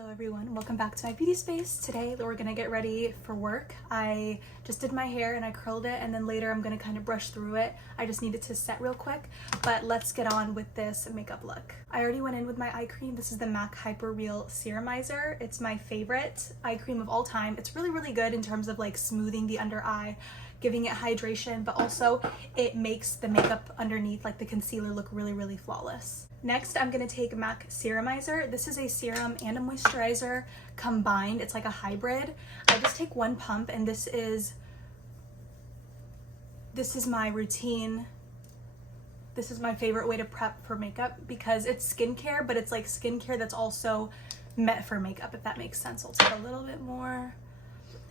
Hello everyone, welcome back to my beauty space. Today we're gonna get ready for work. I just did my hair and I curled it, and then later I'm gonna kind of brush through it. I just needed to set real quick, but let's get on with this makeup look. I already went in with my eye cream. This is the MAC Hyper Real Serumizer. It's my favorite eye cream of all time. It's really good in terms of like smoothing the under eye, giving it hydration, but also it makes the makeup underneath, like the concealer, look really flawless. Next, I'm gonna take MAC Serumizer. This is a serum and a moisturizer combined. It's like a hybrid. I just take one pump, and this is my routine. This is my favorite way to prep for makeup because it's skincare, but it's like skincare that's also meant for makeup, if that makes sense. I'll take a little bit more.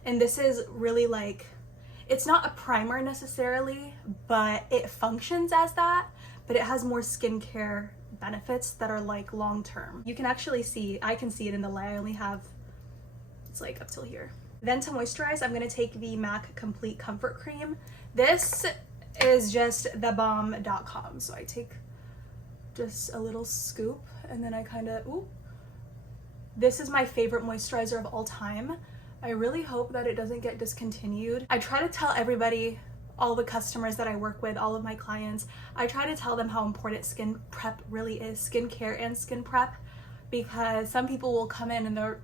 And this is really like, it's not a primer necessarily, but it functions as that, but it has more skincare benefits that are like long-term. You can actually see, I can see it in the light. I only have, it's like up till here. Then to moisturize, I'm gonna take the MAC Complete Comfort Cream. This is just thebomb.com. So I take just a little scoop and then I kind of, this is my favorite moisturizer of all time. I really hope that it doesn't get discontinued. I try to tell everybody, all the customers that I work with, all of my clients, I try to tell them how important skin prep really is, skincare and skin prep, because some people will come in and they're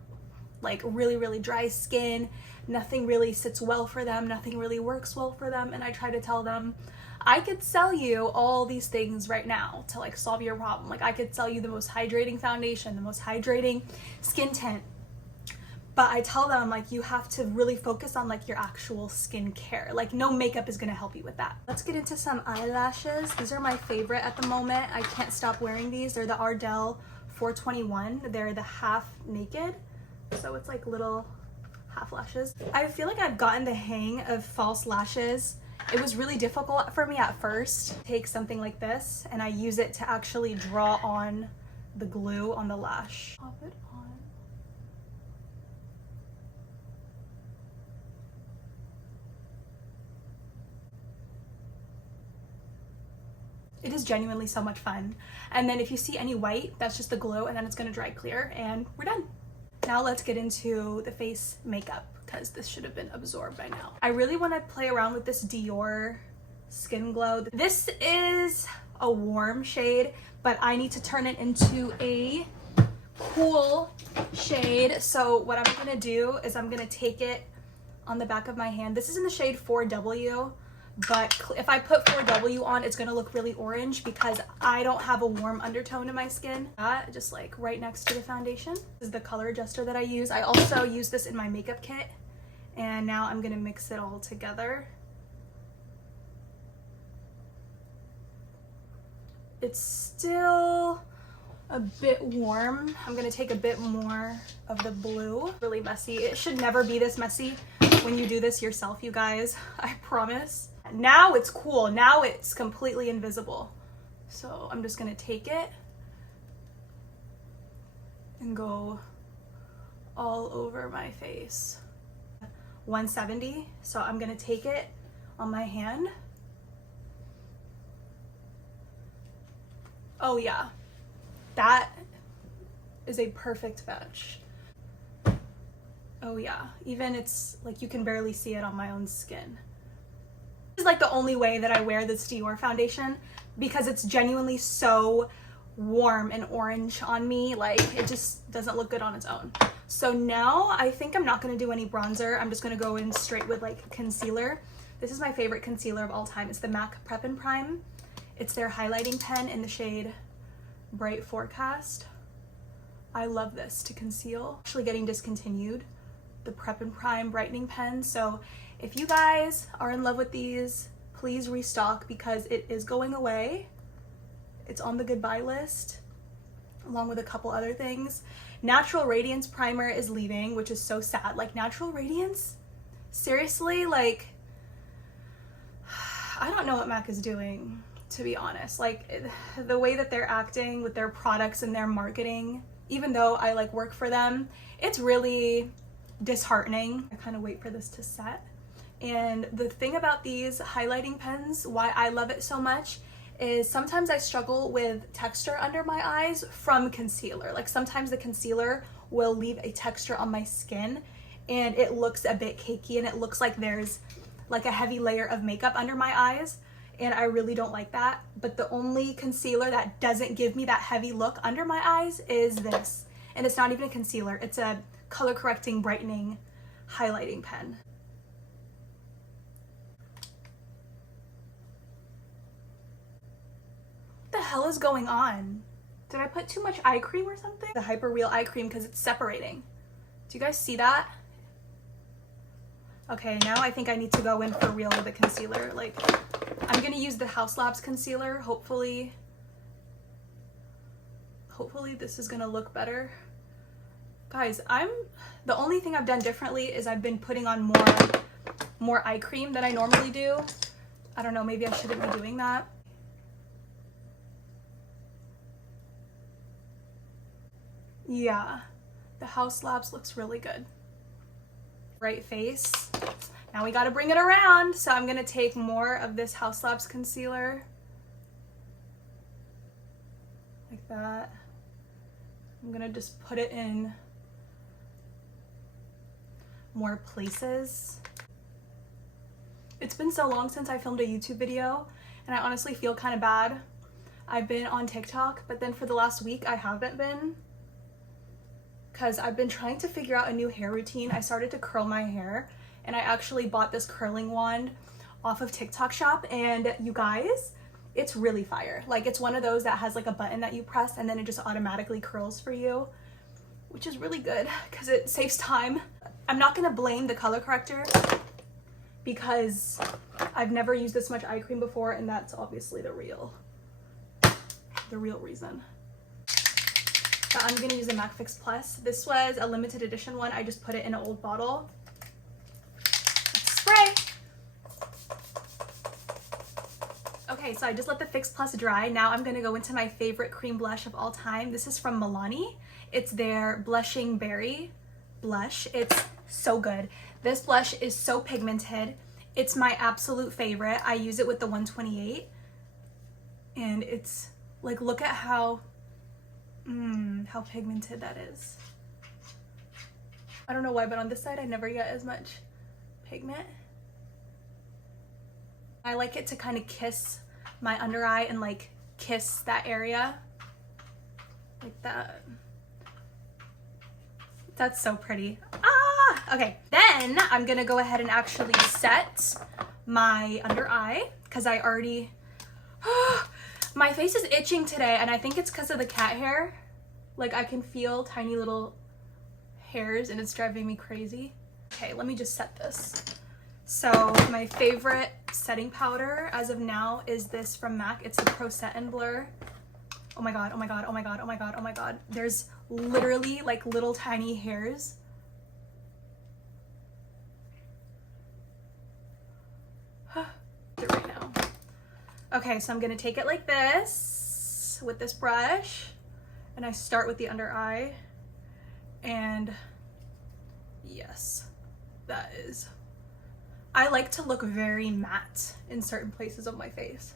like really dry skin, nothing really sits well for them, nothing really works well for them, and I try to tell them, I could sell you all these things right now to like solve your problem. Like I could sell you the most hydrating foundation, the most hydrating skin tint, but I tell them like you have to really focus on like your actual skincare. Like no makeup is gonna help you with that. Let's get into some eyelashes. These are my favorite at the moment. I can't stop wearing these. They're the Ardell 421. They're the half naked, so it's like little half lashes. I feel like I've gotten the hang of false lashes. It was really difficult for me at first. Take something like this and I use it to actually draw on the glue on the lash. Pop it on. It is genuinely so much fun. And then if you see any white, that's just the glue, and then it's gonna dry clear and we're done. Now let's get into the face makeup because this should have been absorbed by now. I really wanna play around with this Dior Skin Glow. This is a warm shade, but I need to turn it into a cool shade. So what I'm gonna do is I'm gonna take it on the back of my hand. This is in the shade 4W. But if I put 4W on, it's gonna look really orange because I don't have a warm undertone in my skin. Just like right next to the foundation. This is the color adjuster that I use. I also use this in my makeup kit. And now I'm gonna mix it all together. It's still a bit warm. I'm gonna take a bit more of the blue. Really messy. It should never be this messy when you do this yourself, you guys. I promise. Now it's cool. Now it's completely invisible. So I'm just gonna take it and go all over my face. 170. So I'm gonna take it on my hand. Oh yeah, that is a perfect match. Oh yeah, even it's like you can barely see it on my own skin. This is like the only way that I wear this Dior foundation because it's genuinely so warm and orange on me. Like it just doesn't look good on its own. So now I think I'm not gonna do any bronzer. I'm just gonna go in straight with like concealer. This is my favorite concealer of all time. It's the MAC Prep and Prime. It's their highlighting pen in the shade Bright Forecast. I love this to conceal. Actually getting discontinued, the Prep and Prime brightening pen. So if you guys are in love with these, please restock because it is going away. It's on the goodbye list along with a couple other things. Natural Radiance Primer is leaving, which is so sad. Like Natural Radiance, seriously, like I don't know what MAC is doing, to be honest. Like the way that they're acting with their products and their marketing, even though I like work for them, it's really disheartening. I kind of wait for this to set. And the thing about these highlighting pens, why I love it so much, is sometimes I struggle with texture under my eyes from concealer. Like sometimes the concealer will leave a texture on my skin and it looks a bit cakey and it looks like there's like a heavy layer of makeup under my eyes, and I really don't like that. But the only concealer that doesn't give me that heavy look under my eyes is this. And it's not even a concealer, it's a color correcting brightening highlighting pen. What the hell is going on? Did I put too much eye cream or something? The Hyper Real eye cream, because it's separating. Do you guys see that? Okay, now I think I need to go in for real with the concealer. Like, I'm gonna use the Haus Labs concealer. Hopefully this is gonna look better. Guys, the only thing I've done differently is I've been putting on more eye cream than I normally do. I don't know, maybe I shouldn't be doing that. Yeah, the Haus Labs looks really good. Right face. Now we gotta bring it around. So I'm gonna take more of this Haus Labs concealer. Like that. I'm gonna just put it in more places. It's been so long since I filmed a YouTube video, and I honestly feel kind of bad. I've been on TikTok, but then for the last week I haven't been, because I've been trying to figure out a new hair routine. I started to curl my hair, and I actually bought this curling wand off of TikTok shop, and you guys, it's really fire. Like, it's one of those that has like a button that you press and then it just automatically curls for you, which is really good because it saves time. I'm not gonna blame the color corrector because I've never used this much eye cream before, and that's obviously the real reason. But I'm gonna use the MAC Fix Plus. This was a limited edition one. I just put it in an old bottle. Let's spray. Okay, so I just let the Fix Plus dry. Now I'm gonna go into my favorite cream blush of all time. This is from Milani. It's their Blushing Berry blush. It's so good. This blush is so pigmented. It's my absolute favorite. I use it with the 128, and it's like, look at how pigmented that is. I don't know why, but on this side I never get as much pigment. I like it to kind of kiss my under eye and like kiss that area like that. That's so pretty. Okay, then I'm gonna go ahead and actually set my under eye because I already my face is itching today, and I think it's because of the cat hair. Like, I can feel tiny little hairs and it's driving me crazy. Okay, let me just set this. So my favorite setting powder as of now is this from MAC. It's the Pro Set and Blur. Oh my god, oh my god, oh my god, oh my god, oh my god. There's literally like little tiny hairs. Right now. Okay, so I'm gonna take it like this with this brush, and I start with the under eye, and yes, that is, I like to look very matte in certain places of my face.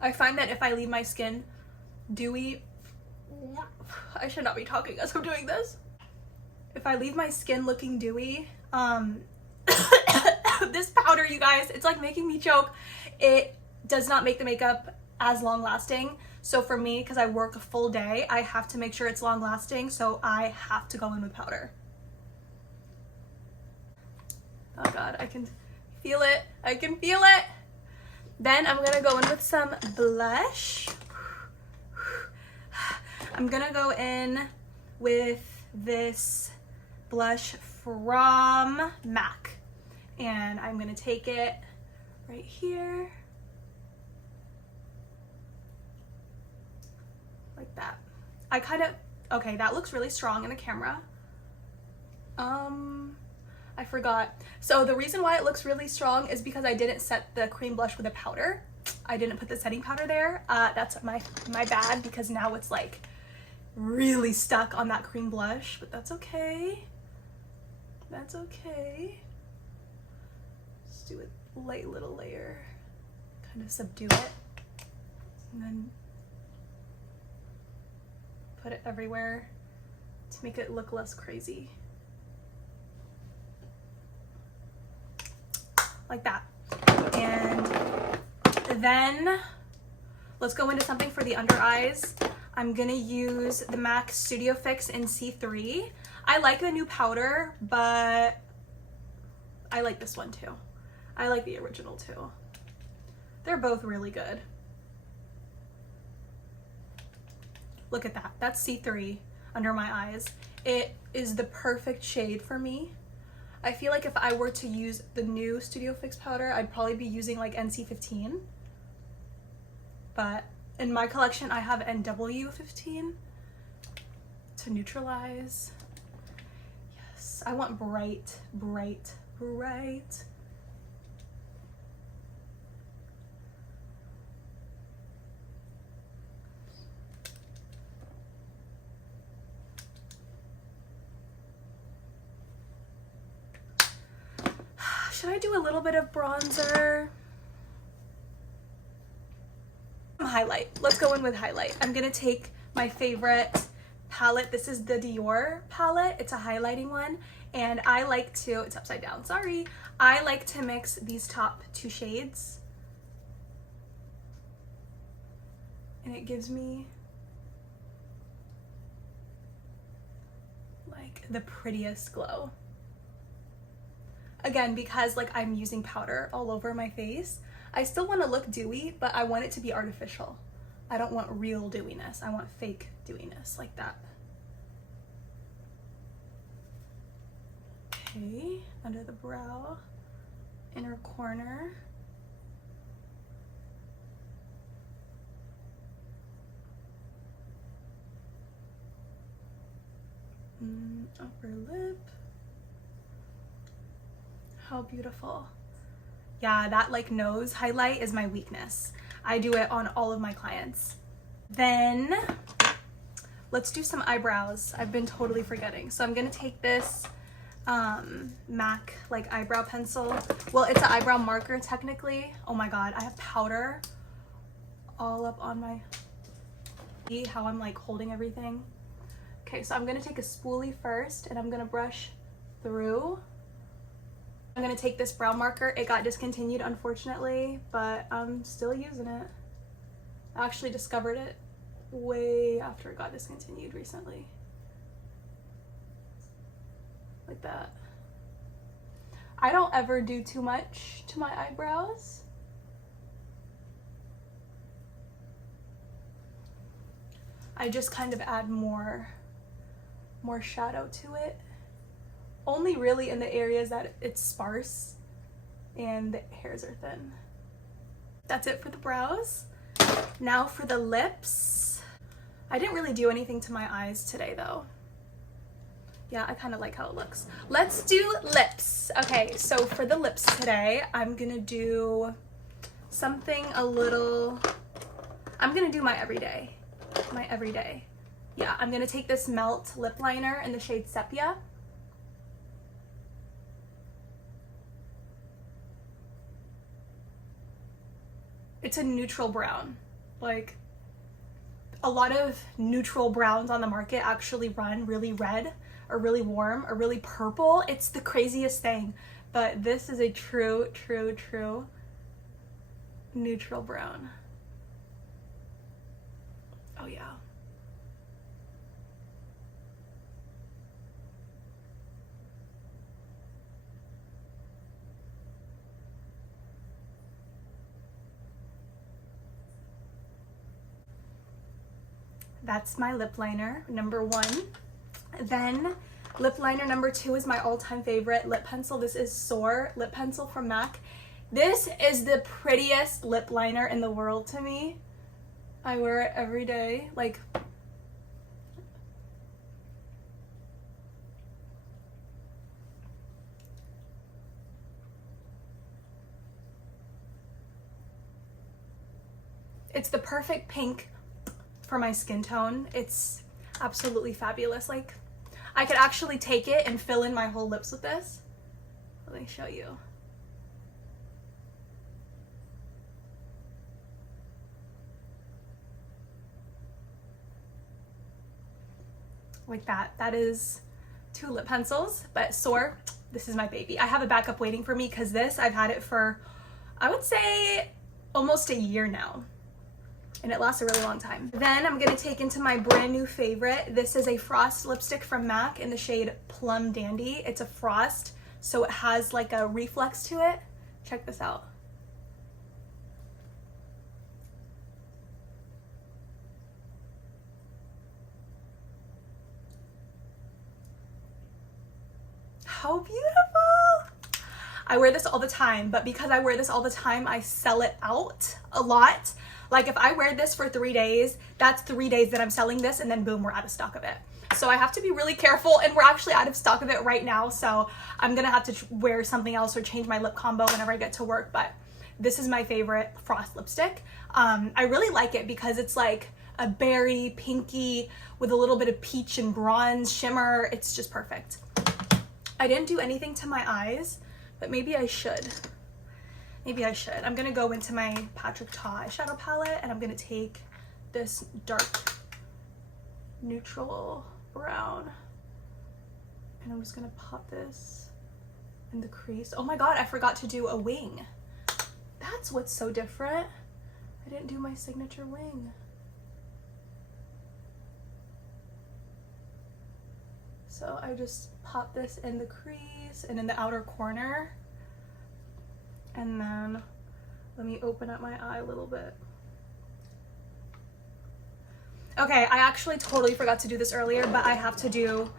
I find that if I leave my skin dewy, I should not be talking as I'm doing this. If I leave my skin looking dewy, this powder, you guys, it's like making me choke. It does not make the makeup as long lasting. So for me, because I work a full day, I have to make sure it's long lasting, so I have to go in with powder. Oh god, I can feel it. I can feel it. Then I'm gonna go in with some blush. I'm gonna go in with this blush from MAC, and I'm gonna take it right here like that. I kind of, okay, that looks really strong in the camera. I forgot. So the reason why it looks really strong is because I didn't set the cream blush with a powder. I didn't put the setting powder there. That's my bad, because now it's like really stuck on that cream blush, but that's okay. That's okay. Just do a light little layer, kind of subdue it, and then put it everywhere to make it look less crazy. Like that. And then let's go into something for the under eyes. I'm gonna use the MAC Studio Fix in C3. I like the new powder, but I like this one too. I like the original too. They're both really good. Look at that. That's C3 under my eyes. It is the perfect shade for me. I feel like if I were to use the new Studio Fix powder, I'd probably be using like NC15. But in my collection, I have NW15 to neutralize. Yes, I want bright, bright, bright. Should I do a little bit of bronzer? Highlight. Let's go in with highlight. I'm gonna take my favorite palette. This is the Dior palette. It's a highlighting one, and I like to, it's upside down, sorry. I like to mix these top two shades, and it gives me like the prettiest glow. Again, because like I'm using powder all over my face, I still want to look dewy, but I want it to be artificial. I don't want real dewiness. I want fake dewiness, like that. Okay, under the brow, inner corner. Upper lip. How beautiful. Yeah, that like nose highlight is my weakness. I do it on all of my clients. Then let's do some eyebrows. I've been totally forgetting. So I'm gonna take this MAC like eyebrow pencil. Well, it's an eyebrow marker technically. Oh my God, I have powder all up on my, see how I'm like holding everything? Okay, so I'm gonna take a spoolie first and I'm gonna brush through. I'm gonna take this brow marker. It got discontinued unfortunately, but I'm still using it. I actually discovered it way after it got discontinued recently. Like that. I don't ever do too much to my eyebrows. I just kind of add more shadow to it. Only really in the areas that it's sparse and the hairs are thin. That's it for the brows. Now for the lips. I didn't really do anything to my eyes today though. Yeah, I kind of like how it looks. Let's do lips. Okay, so for the lips today, I'm gonna do something a little, I'm gonna do my everyday. Yeah, I'm gonna take this Melt lip liner in the shade Sepia. It's a neutral brown. Like, a lot of neutral browns on the market actually run really red or really warm or really purple. It's the craziest thing, but this is a true neutral brown. Oh yeah. That's my lip liner, number one. Then lip liner number two is my all-time favorite lip pencil. This is Soar lip pencil from MAC. This is the prettiest lip liner in the world to me. I wear it every day. Like, it's the perfect pink for my skin tone. It's absolutely fabulous. Like, I could actually take it and fill in my whole lips with this. Let me show you. like that. That is 2 lip pencils, but Soar, this is my baby. I have a backup waiting for me because this, I've had it for, I would say, almost a year now. And it lasts a really long time. Then I'm gonna take into my brand new favorite. This is a Frost lipstick from MAC in the shade Plum Dandy. It's a frost, so it has like a reflex to it. Check this out. How beautiful! I wear this all the time, but because I wear this all the time, I sell it out a lot. Like if I wear this for 3 days, that's 3 days that I'm selling this, and then boom, we're out of stock of it. So I have to be really careful, and we're actually out of stock of it right now, so I'm gonna have to wear something else or change my lip combo whenever I get to work, but this is my favorite Frost lipstick. I really like it because it's like a berry, pinky, with a little bit of peach and bronze shimmer. It's just perfect. I didn't do anything to my eyes, but maybe I should. Maybe I should. I'm gonna go into my Patrick Ta eyeshadow palette, and I'm gonna take this dark neutral brown, and I'm just gonna pop this in the crease. Oh my god, I forgot to do a wing. That's what's so different. I didn't do my signature wing. So I just pop this in the crease and in the outer corner. And then let me open up my eye a little bit. Okay, I actually totally forgot to do this earlier, but I have to do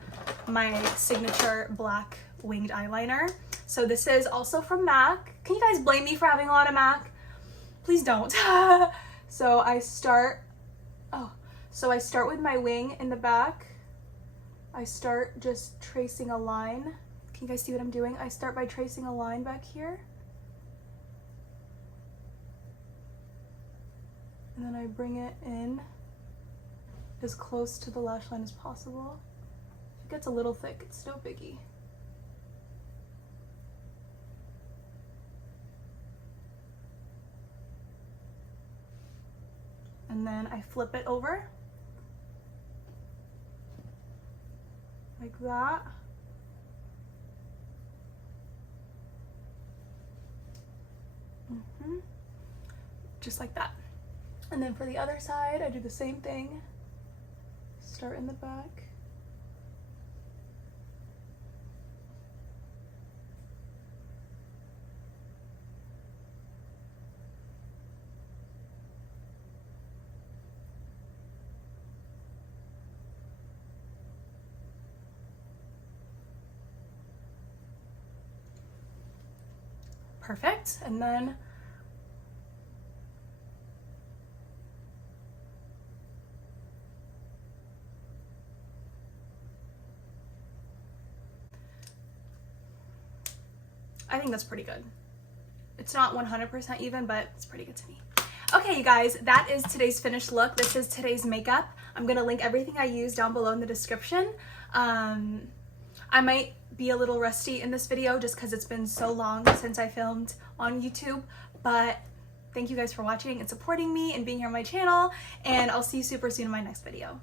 my signature black winged eyeliner. So this is also from MAC. Can you guys blame me for having a lot of MAC? Please don't. So I start with my wing in the back. I start just tracing a line. Can you guys see what I'm doing? I start by tracing a line back here. And then I bring it in as close to the lash line as possible. If it gets a little thick, it's no biggie. And then I flip it over. Like that. Just like that. And then for the other side, I do the same thing. Start in the back. Perfect. And then I think that's pretty good. It's not 100% even, but it's pretty good to me. Okay, you guys, that is today's finished look. This is today's makeup. I'm gonna link everything I use down below in the description. I might be a little rusty in this video just because it's been so long since I filmed on YouTube, but thank you guys for watching and supporting me and being here on my channel, and I'll see you super soon in my next video.